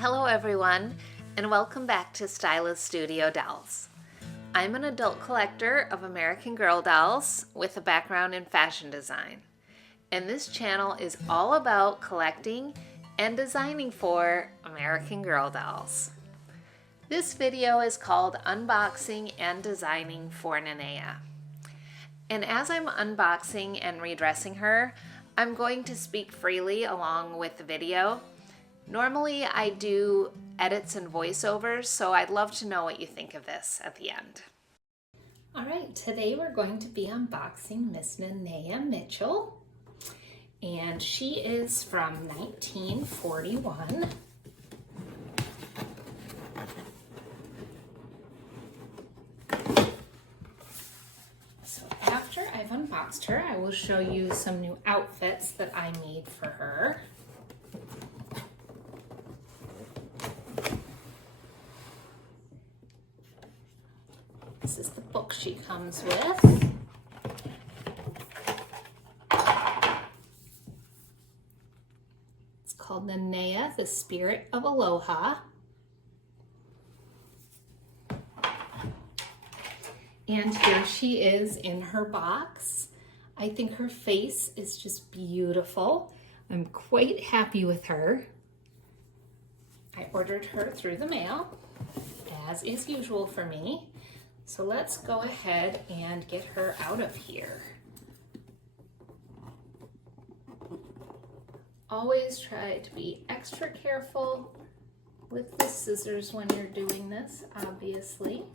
Hello everyone, and welcome back to Stylist Studio Dolls. I'm an adult collector of American Girl dolls with a background in fashion design. And this channel is all about collecting and designing for American Girl dolls. This video is called Unboxing and Designing for Nanea. And as I'm unboxing and redressing her, I'm going to speak freely along with the video. Normally I do edits and voiceovers, so I'd love to know what you think of this at the end. All right, today we're going to be unboxing Miss Nanea Mitchell, and she is from 1941. So after I've unboxed her, I will show you some new outfits that I made for her. This is the book she comes with. It's called Nanea, the Spirit of Aloha. And here she is in her box. I think her face is just beautiful. I'm quite happy with her. I ordered her through the mail, as is usual for me. So let's go ahead and get her out of here. Always try to be extra careful with the scissors when you're doing this, obviously.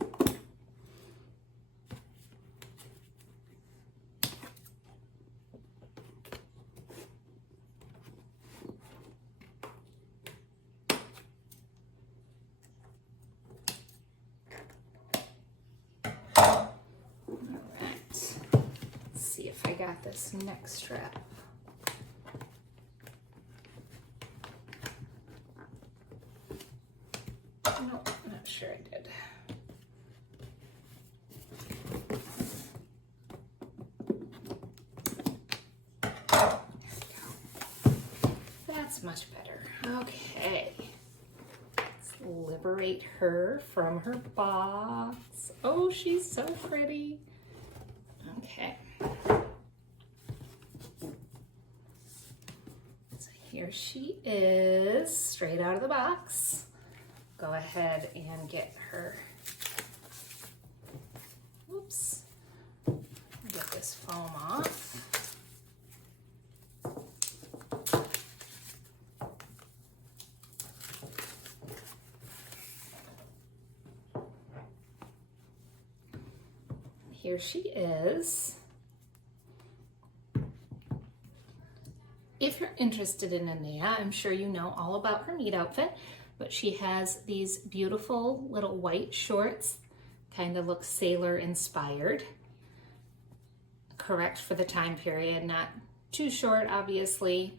See if I got this neck strap. Nope, not sure I did. There we go. That's much better. Okay. Let's liberate her from her box. Oh, she's so pretty. Okay. So here she is, straight out of the box. Go ahead and get her. Whoops. Get this foam off. Here she is. If you're interested in Nanea, I'm sure you know all about her meet outfit, but she has these beautiful little white shorts, kind of look sailor inspired. Correct for the time period, not too short obviously,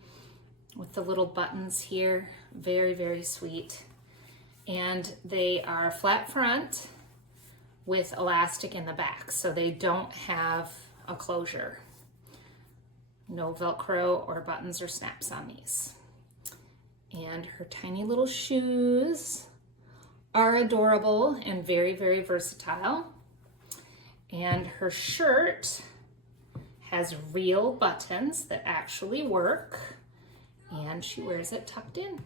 with the little buttons here, very, very sweet. And they are flat front with elastic in the back, so they don't have a closure. No Velcro or buttons or snaps on these. And her tiny little shoes are adorable and very, very versatile. And her shirt has real buttons that actually work, and she wears it tucked in,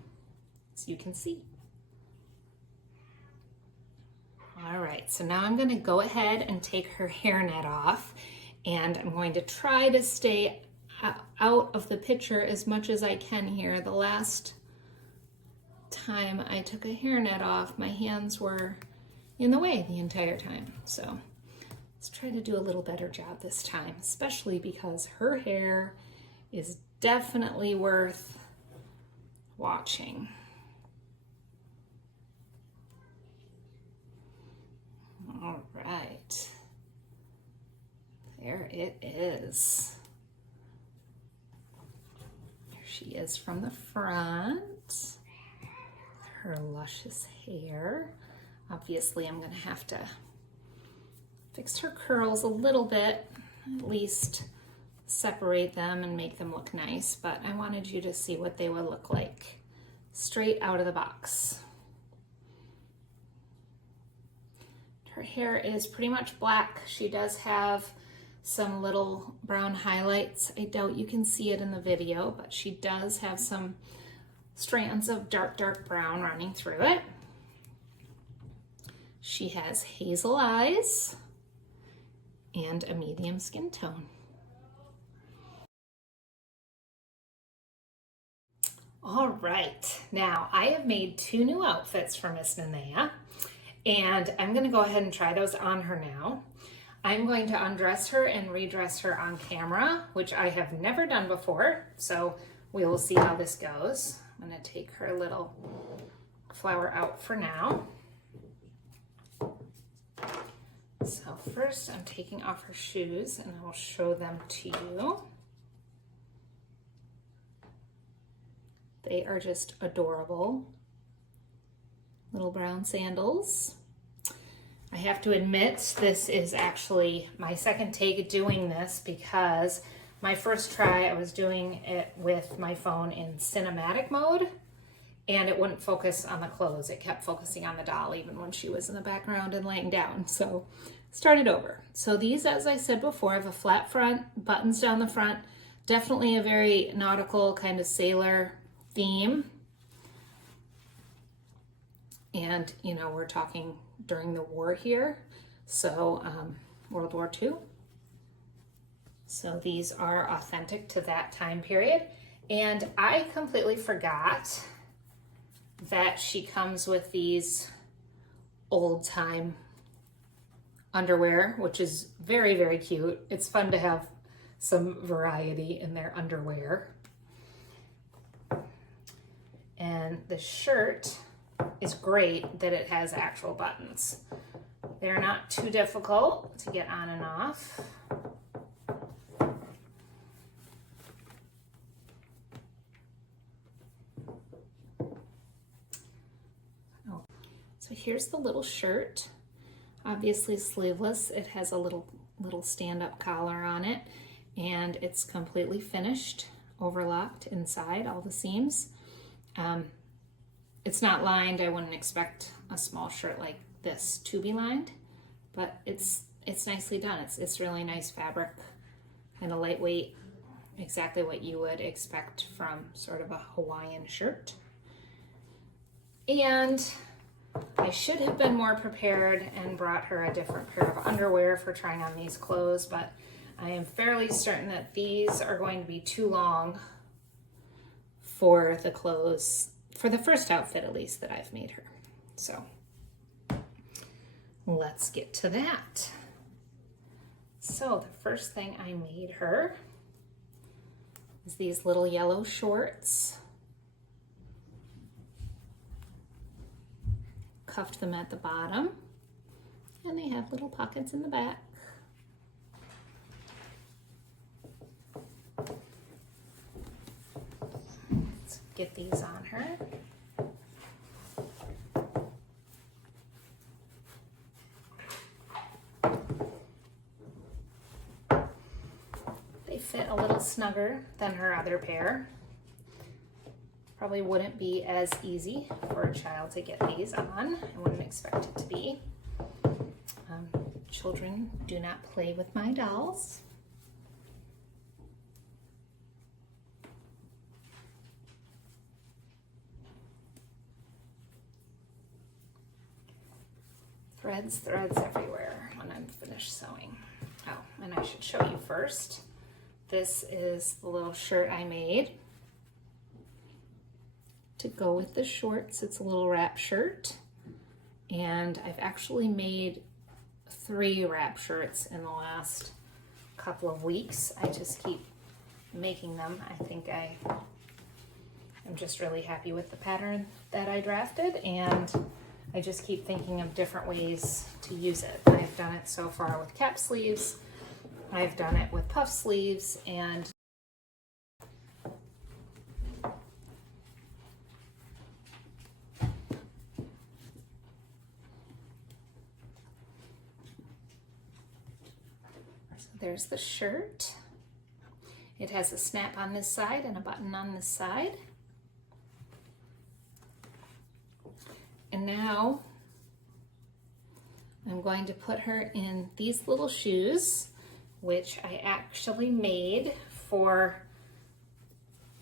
as you can see. All right, so now I'm going to go ahead and take her hairnet off, and I'm going to try to stay out of the picture as much as I can here. The last time I took a hairnet off, my hands were in the way the entire time. So let's try to do a little better job this time, especially because her hair is definitely worth watching. All right, there it is. There she is from the front. Her luscious hair. Obviously, I'm going to have to fix her curls a little bit, at least separate them and make them look nice, but I wanted you to see what they would look like straight out of the box. Her hair is pretty much black. She does have some little brown highlights. I doubt you can see it in the video, but she does have some strands of dark brown running through it. She has hazel eyes and a medium skin tone. All right, now I have made 2 new outfits for Miss Nanea, and I'm gonna go ahead and try those on her now. I'm going to undress her and redress her on camera, which I have never done before, so we will see how this goes. I'm gonna take her little flower out for now. So first I'm taking off her shoes and I will show them to you. They are just adorable. Little brown sandals. I have to admit, this is actually my second take at doing this because my first try I was doing it with my phone in cinematic mode and it wouldn't focus on the clothes. It kept focusing on the doll even when she was in the background and laying down. So started over. So these, as I said before, have a flat front, buttons down the front, definitely a very nautical kind of sailor theme. And you know, we're talking during the war here, so World War II. So these are authentic to that time period. And I completely forgot that she comes with these old time underwear, which is very cute. It's fun to have some variety in their underwear. And the shirt is great that it has actual buttons. They're not too difficult to get on and off. Oh. So here's the little shirt. Obviously sleeveless. It has a little stand-up collar on it, and it's completely finished, overlocked inside all the seams. It's not lined. I wouldn't expect a small shirt like this to be lined, but it's nicely done. It's really nice fabric, kind of lightweight, exactly what you would expect from sort of a Hawaiian shirt. And I should have been more prepared and brought her a different pair of underwear for trying on these clothes, but I am fairly certain that these are going to be too long for the clothes, for the first outfit at least that I've made her. So let's get to that. So the first thing I made her is these little yellow shorts. Cuffed them at the bottom, and they have little pockets in the back. Let's get these on her. They fit a little snugger than her other pair. Probably wouldn't be as easy for a child to get these on. I wouldn't expect it to be. Children do not play with my dolls. Threads everywhere when I'm finished sewing. Oh, and I should show you first. This is the little shirt I made to go with the shorts. It's a little wrap shirt, and I've actually made 3 wrap shirts in the last couple of weeks. I just keep making them. I think I'm just really happy with the pattern that I drafted, and I just keep thinking of different ways to use it. I've done it so far with cap sleeves, I've done it with puff sleeves, and there's the shirt. It has a snap on this side and a button on this side. And now I'm going to put her in these little shoes, which I actually made for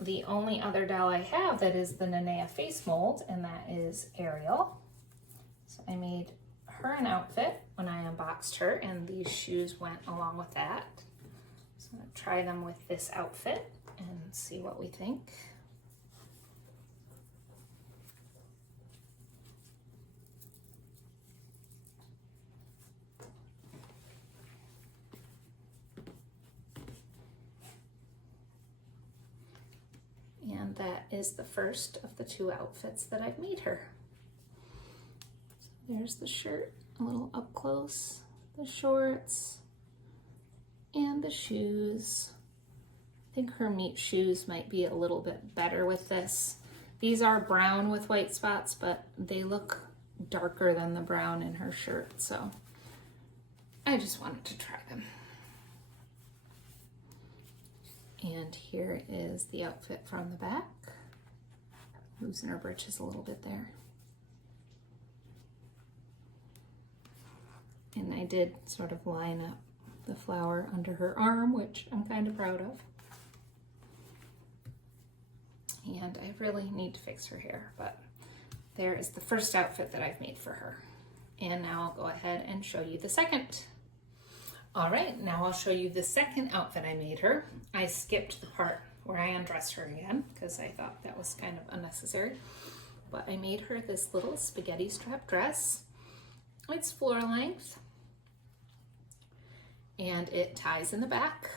the only other doll I have that is the Nanea face mold, and that is Ariel. So I made her an outfit when I unboxed her, and these shoes went along with that. So I'm gonna try them with this outfit and see what we think. And that is the first of the two outfits that I've made her. So there's the shirt, a little up close, the shorts, and the shoes. I think her meat shoes might be a little bit better with this. These are brown with white spots, but they look darker than the brown in her shirt, so I just wanted to try them. And here is the outfit from the back. Losing her britches a little bit there. And I did sort of line up the flower under her arm, which I'm kind of proud of. And I really need to fix her hair, but there is the first outfit that I've made for her. And now I'll go ahead and show you the second. All right, now I'll show you the second outfit I made her. I skipped the part where I undressed her again because I thought that was kind of unnecessary. But I made her this little spaghetti strap dress. It's floor length and it ties in the back,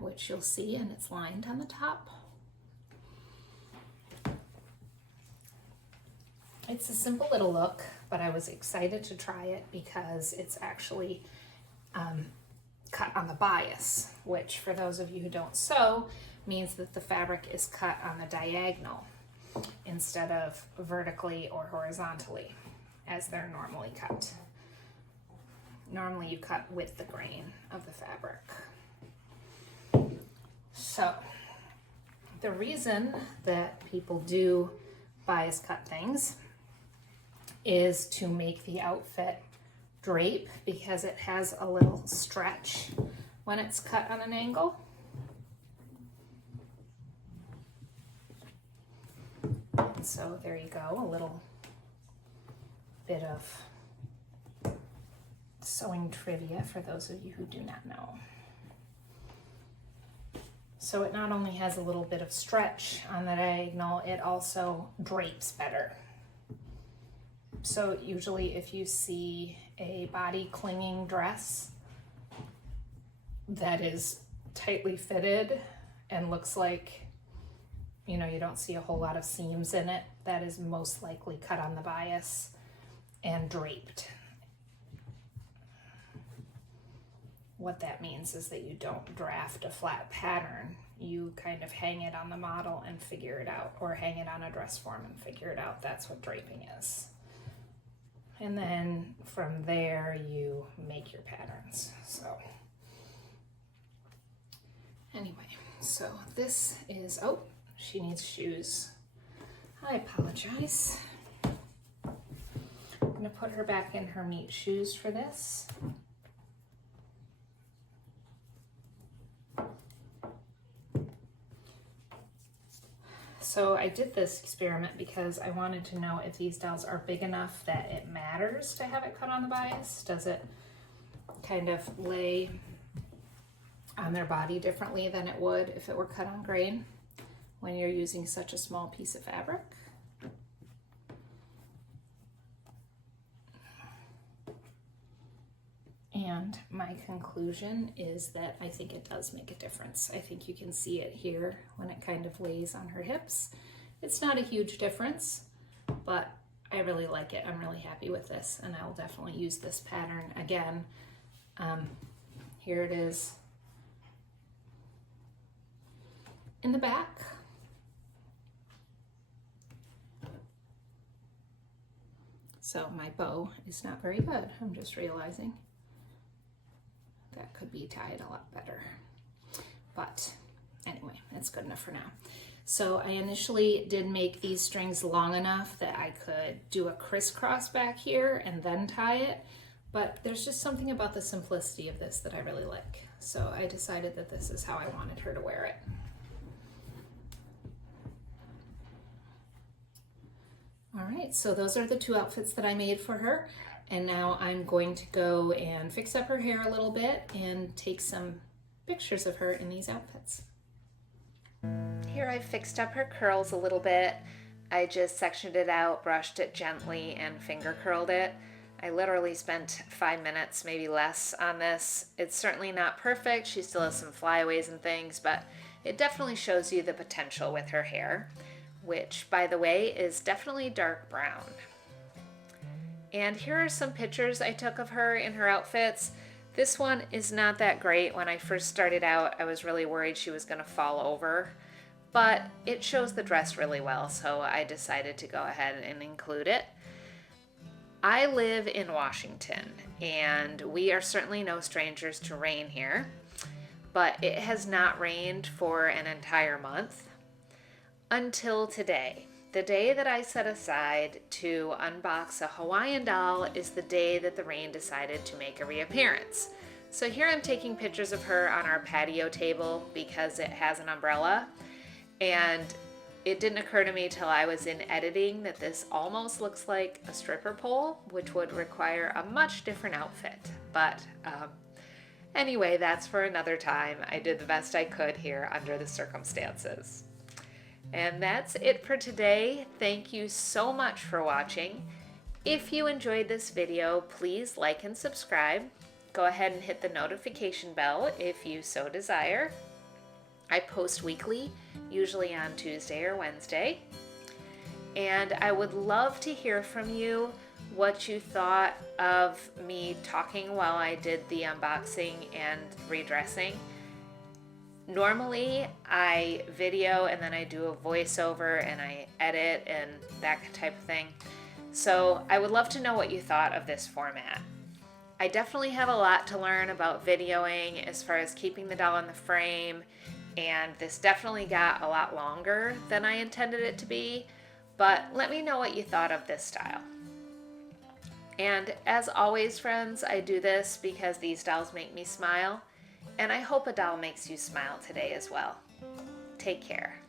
which you'll see, and it's lined on the top. It's a simple little look, but I was excited to try it because it's actually cut on the bias, which for those of you who don't sew means that the fabric is cut on the diagonal instead of vertically or horizontally as they're normally cut. Normally you cut with the grain of the fabric. So the reason that people do bias cut things is to make the outfit drape because it has a little stretch when it's cut on an angle. And so there you go, a little bit of sewing trivia for those of you who do not know. So it not only has a little bit of stretch on the diagonal, it also drapes better. So usually if you see a body clinging dress that is tightly fitted and looks like, you know, you don't see a whole lot of seams in it, that is most likely cut on the bias and draped. What that means is that you don't draft a flat pattern. You kind of hang it on the model and figure it out, or hang it on a dress form and figure it out. That's what draping is. And then from there you make your patterns. So anyway, so this is, oh, she needs shoes. I apologize. I'm gonna put her back in her meat shoes for this. So I did this experiment because I wanted to know if these dolls are big enough that it matters to have it cut on the bias. Does it kind of lay on their body differently than it would if it were cut on grain when you're using such a small piece of fabric? And my conclusion is that I think it does make a difference. I think you can see it here when it kind of lays on her hips. It's not a huge difference, but I really like it. I'm really happy with this, and I will definitely use this pattern again. Here it is in the back. So my bow is not very good, I'm just realizing. That could be tied a lot better. But anyway, it's good enough for now. So I initially did make these strings long enough that I could do a crisscross back here and then tie it, but there's just something about the simplicity of this that I really like. So I decided that this is how I wanted her to wear it. All right, so those are the two outfits that I made for her. And now I'm going to go and fix up her hair a little bit and take some pictures of her in these outfits. Here I fixed up her curls a little bit. I just sectioned it out, brushed it gently, and finger curled it. I literally spent 5 minutes, maybe less, on this. It's certainly not perfect. She still has some flyaways and things, but it definitely shows you the potential with her hair, which, by the way, is definitely dark brown. And here are some pictures I took of her in her outfits. This one is not that great. When I first started out, I was really worried she was going to fall over, but it shows the dress really well, so I decided to go ahead and include it. I live in Washington, and we are certainly no strangers to rain here, but it has not rained for an entire month until today. The day that I set aside to unbox a Hawaiian doll is the day that the rain decided to make a reappearance. So here I'm taking pictures of her on our patio table because it has an umbrella, and it didn't occur to me till I was in editing that this almost looks like a stripper pole, which would require a much different outfit. But anyway, that's for another time. I did the best I could here under the circumstances. And that's it for today. Thank you so much for watching. If you enjoyed this video, please like and subscribe. Go ahead and hit the notification bell if you so desire. I post weekly, usually on Tuesday or Wednesday. And I would love to hear from you what you thought of me talking while I did the unboxing and redressing. Normally I video and then I do a voiceover and I edit and that type of thing. So I would love to know what you thought of this format. I definitely have a lot to learn about videoing as far as keeping the doll in the frame, and this definitely got a lot longer than I intended it to be, but let me know what you thought of this style. And as always, friends, I do this because these dolls make me smile, and I hope a doll makes you smile today as well. Take care.